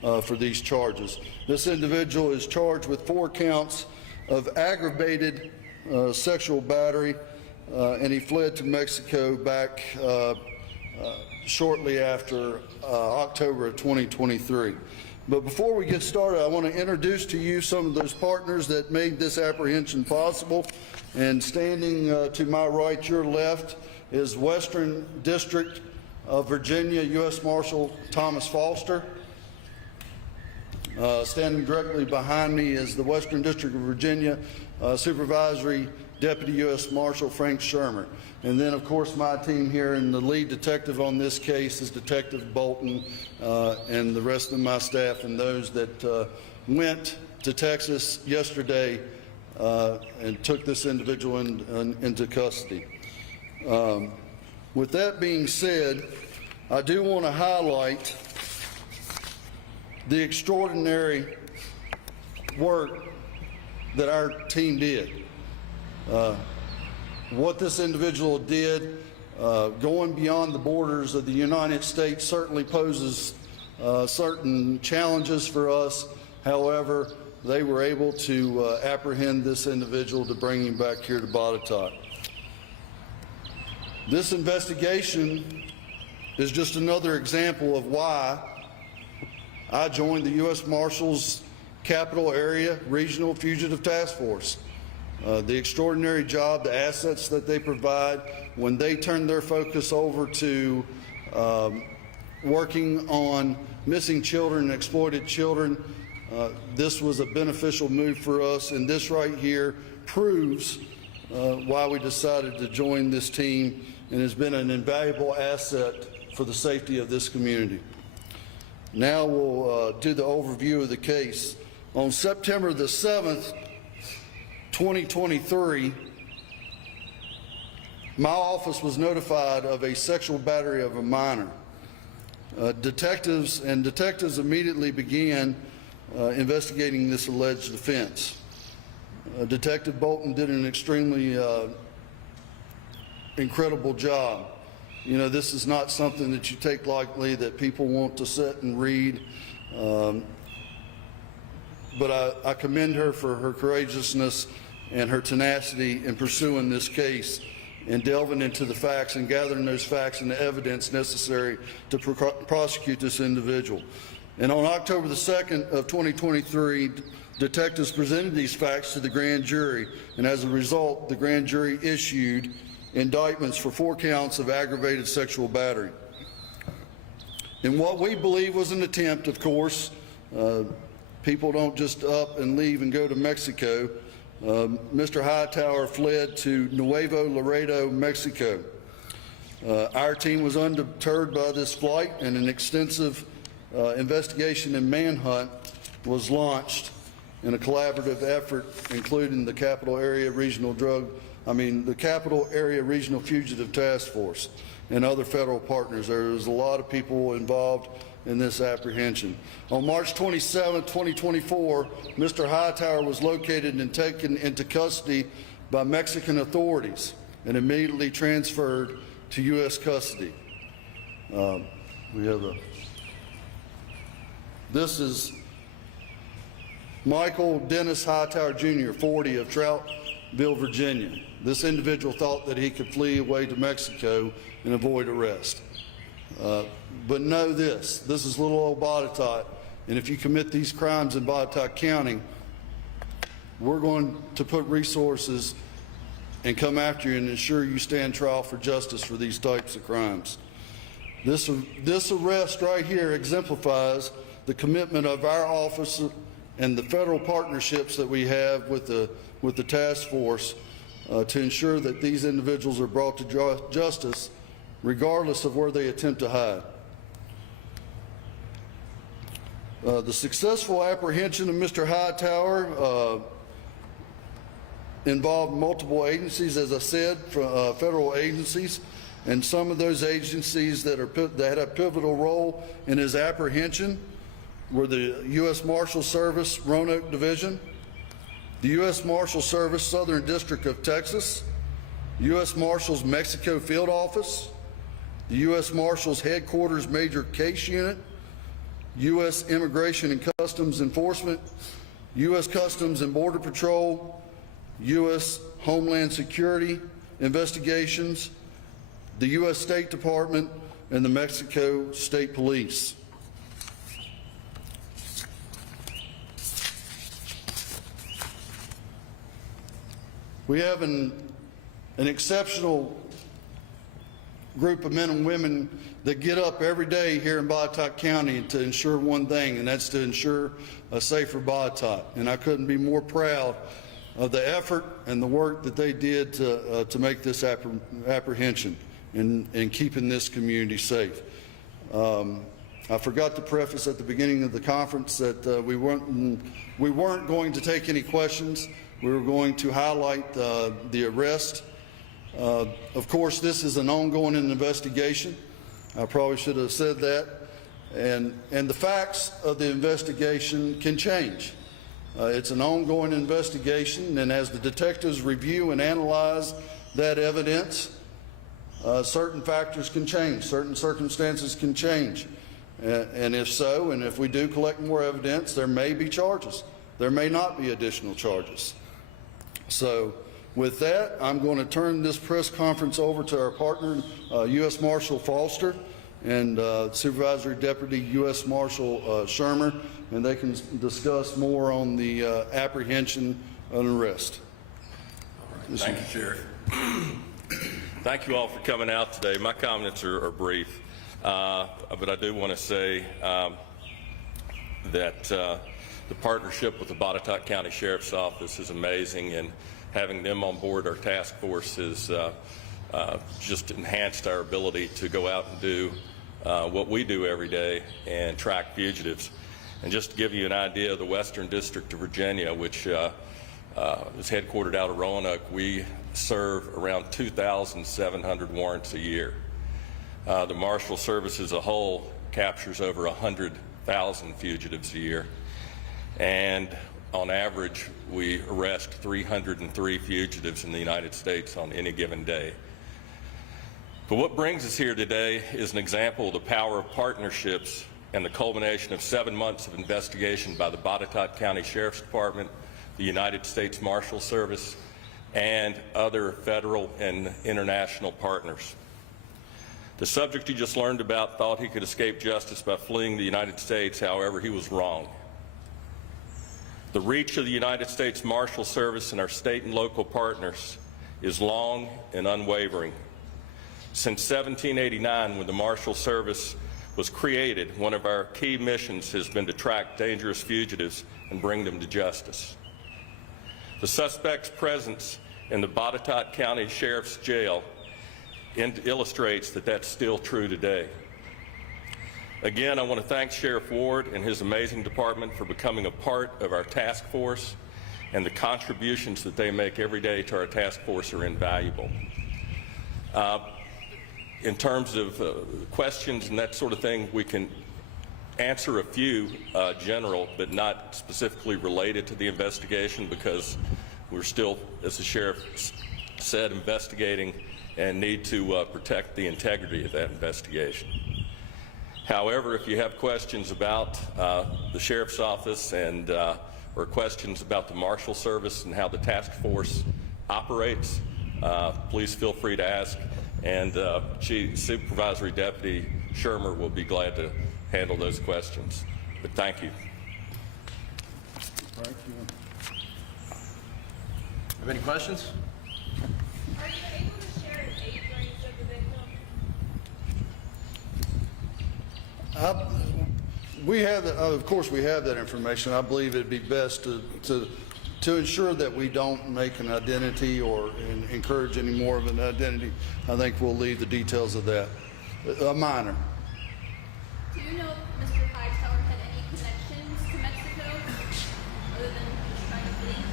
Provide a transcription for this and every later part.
for these charges. This individual is charged with 4 counts of aggravated sexual battery, and he fled to Mexico back shortly after October of 2023. But before we get started, I want to introduce to you some of those partners that made this apprehension possible. And standing to my right, your left, is Western District of Virginia U.S. Marshal Thomas Foster. Standing directly behind me is the Western District of Virginia Supervisory Deputy U.S. Marshal Frank Shermer. And then, of course, my team here, and the lead detective on this case is Detective Bolton, and the rest of my staff and those that went to Texas yesterday and took this individual into custody. With that being said, I do want to highlight the extraordinary work that our team did. What this individual did, going beyond the borders of the United States, certainly poses certain challenges for us. However, they were able to apprehend this individual to bring him back here to Botetourt. This investigation is just another example of why I joined the U.S. Marshals Capital Area Regional Fugitive Task Force. The extraordinary job, the assets that they provide, when they turn their focus over to working on missing children and exploited children, this was a beneficial move for us, and this right here proves why we decided to join this team, and has been an invaluable asset for the safety of this community. Now we'll do the overview of the case. On September the 7th, 2023, my office was notified of a sexual battery of a minor. Detectives immediately began investigating this alleged offense. Detective Bolton did an extremely incredible job. You know, this is not something that you take lightly, that people want to sit and read. But I commend her for her courageousness and her tenacity in pursuing this case and delving into the facts and gathering those facts and the evidence necessary to prosecute this individual. And on October the 2nd of 2023, detectives presented these facts to the grand jury, and as a result, the grand jury issued indictments for 4 counts of aggravated sexual battery. In what we believe was an attempt, of course, people don't just up and leave and go to Mexico. Mr. Hightower fled to Nuevo Laredo, Mexico. Our team was undeterred by this flight, and an extensive investigation and manhunt was launched in a collaborative effort, including the Capital Area Regional Fugitive Task Force and other federal partners. There was a lot of people involved in this apprehension. On March 27, 2024, Mr. Hightower was located and taken into custody by Mexican authorities and immediately transferred to U.S. custody. This is Michael Dennis Hightower Jr., 40, of Troutville, Virginia. This individual thought that he could flee away to Mexico and avoid arrest. But know this is little old Botetourt, and if you commit these crimes in Botetourt County, we're going to put resources and come after you and ensure you stand trial for justice for these types of crimes. This arrest right here exemplifies the commitment of our office and the federal partnerships that we have with the task force to ensure that these individuals are brought to justice regardless of where they attempt to hide. The successful apprehension of Mr. Hightower involved multiple agencies, as I said, federal agencies, and some of those agencies that had a pivotal role in his apprehension were the U.S. Marshals Service-Roanoke Division, the U.S. Marshals Service Southern District of Texas, U.S. Marshals Mexico Field Office, the U.S. Marshals Headquarters Major Case Unit, U.S. Immigration and Customs Enforcement, U.S. Customs and Border Patrol, U.S. Homeland Security investigations, the U.S. State Department, and the Mexico State Police. We have an exceptional group of men and women that get up every day here in Botetourt County to ensure one thing, and that's to ensure a safer Botetourt. And I couldn't be more proud of the effort and the work that they did to make this apprehension and keeping this community safe. I forgot to preface at the beginning of the conference that we weren't going to take any questions. We were going to highlight the arrest. Of course, this is an ongoing investigation. I probably should have said that. And the facts of the investigation can change. It's an ongoing investigation, and as the detectives review and analyze that evidence, certain factors can change, certain circumstances can change. And if so, and if we do collect more evidence, there may be charges. There may not be additional charges. So with that, I'm going to turn this press conference over to our partner, U.S. Marshal Foster, and Supervisory Deputy U.S. Marshal Shermer, and they can discuss more on the apprehension and arrest. Right. Thank you, Sheriff. Thank you all for coming out today. My comments are brief, but I do want to say that the partnership with the Botetourt County Sheriff's Office is amazing, and having them on board our task force has just enhanced our ability to go out and do what we do every day and track fugitives. And just to give you an idea, the Western District of Virginia, which is headquartered out of Roanoke, we serve around 2,700 warrants a year. The Marshals Service as a whole captures over 100,000 fugitives a year. And on average, we arrest 303 fugitives in the United States on any given day. But what brings us here today is an example of the power of partnerships and the culmination of 7 months of investigation by the Botetourt County Sheriff's Department, the United States Marshals Service, and other federal and international partners. The subject you just learned about thought he could escape justice by fleeing the United States. However, he was wrong. The reach of the United States Marshals Service and our state and local partners is long and unwavering. Since 1789, when the Marshals Service was created, one of our key missions has been to track dangerous fugitives and bring them to justice. The suspect's presence in the Botetourt County Sheriff's Jail illustrates that that's still true today. Again, I want to thank Sheriff Ward and his amazing department for becoming a part of our task force, and the contributions that they make every day to our task force are invaluable. In terms of questions and that sort of thing, we can answer a few general, but not specifically related to the investigation, because we're still, as the sheriff said, investigating and need to protect the integrity of that investigation. However, if you have questions about the sheriff's office and or questions about the Marshal Service and how the task force operates, please feel free to ask, and Supervisory Deputy Shermer will be glad to handle those questions. But thank you. Thank you. Have any questions? Are you able to share an age range of the victim? We have, of course, we have that information. I believe it'd be best to ensure that we don't make an identity or encourage any more of an identity. I think we'll leave the details of that. A minor. Do you know if Mr. Hightower had any connections to Mexico other than just trying to flee?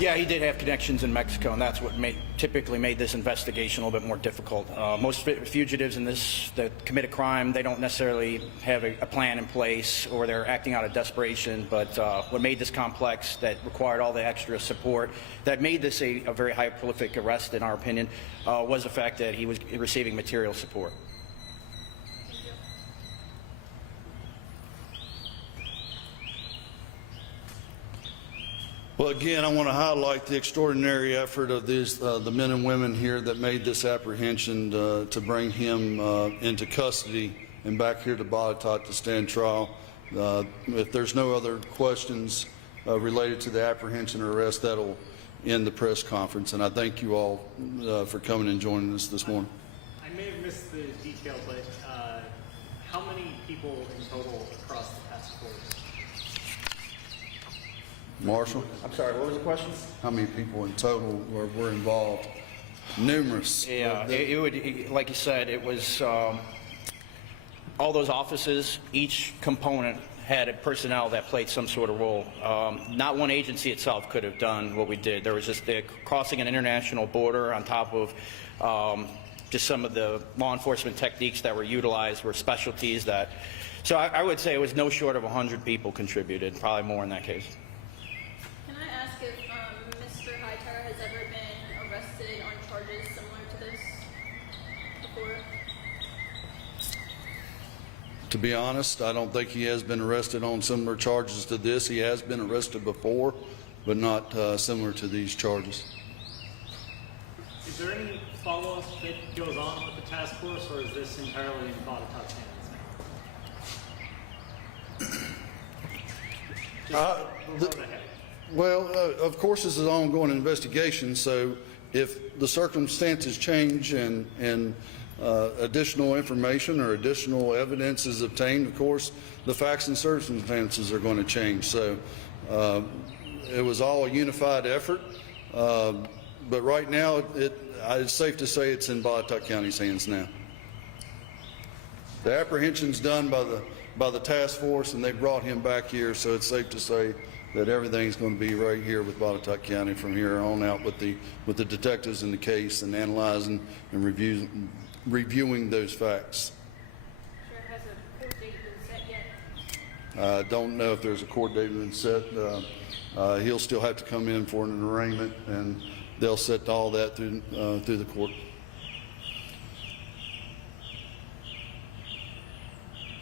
Yeah, he did have connections in Mexico, and that's what typically made this investigation a little bit more difficult. Most fugitives in this that commit a crime, they don't necessarily have a plan in place, or they're acting out of desperation. But what made this complex, that required all the extra support, that made this a very high prolific arrest, in our opinion, was the fact that he was receiving material support. Well, again, I want to highlight the extraordinary effort of the men and women here that made this apprehension to bring him into custody and back here to Botetourt to stand trial. If there's no other questions related to the apprehension or arrest, that'll end the press conference. And I thank you all for coming and joining us this morning. I may have missed the detail, but how many people in total across the task force? Marshall, I'm sorry, what was the question? how many people in total were involved? Numerous. Yeah, it would, like you said, it was all those offices, each component had a personnel that played some sort of role. Not one agency itself could have done what we did. There was just crossing an international border on top of just some of the law enforcement techniques that were utilized were specialties that, so I would say it was no short of 100 people contributed, probably more in that case. Can I ask if Mr. Hightower has ever been arrested on charges similar to this before? To be honest, I don't think he has been arrested on similar charges to this. He has been arrested before, but not similar to these charges. Is there any follow-up that goes on with the task force, or is this entirely in Botetourt's hands now? Just road ahead. Well, of course, this is an ongoing investigation, so if the circumstances change and additional information or additional evidence is obtained, of course, the facts and circumstances are going to change. So it was all a unified effort, but right now it's safe to say it's in Botetourt County's hands now. The apprehension's done by the task force, and they brought him back here, so it's safe to say that everything's going to be right here with Botetourt County from here on out with the detectives in the case and analyzing and reviewing those facts. Sure, has a court date been set yet? I don't know if there's a court date been set. He'll still have to come in for an arraignment, and they'll set all that through the court.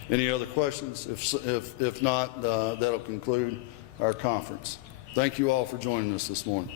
Any other questions? If not, that'll conclude our conference. Thank you all for joining us this morning.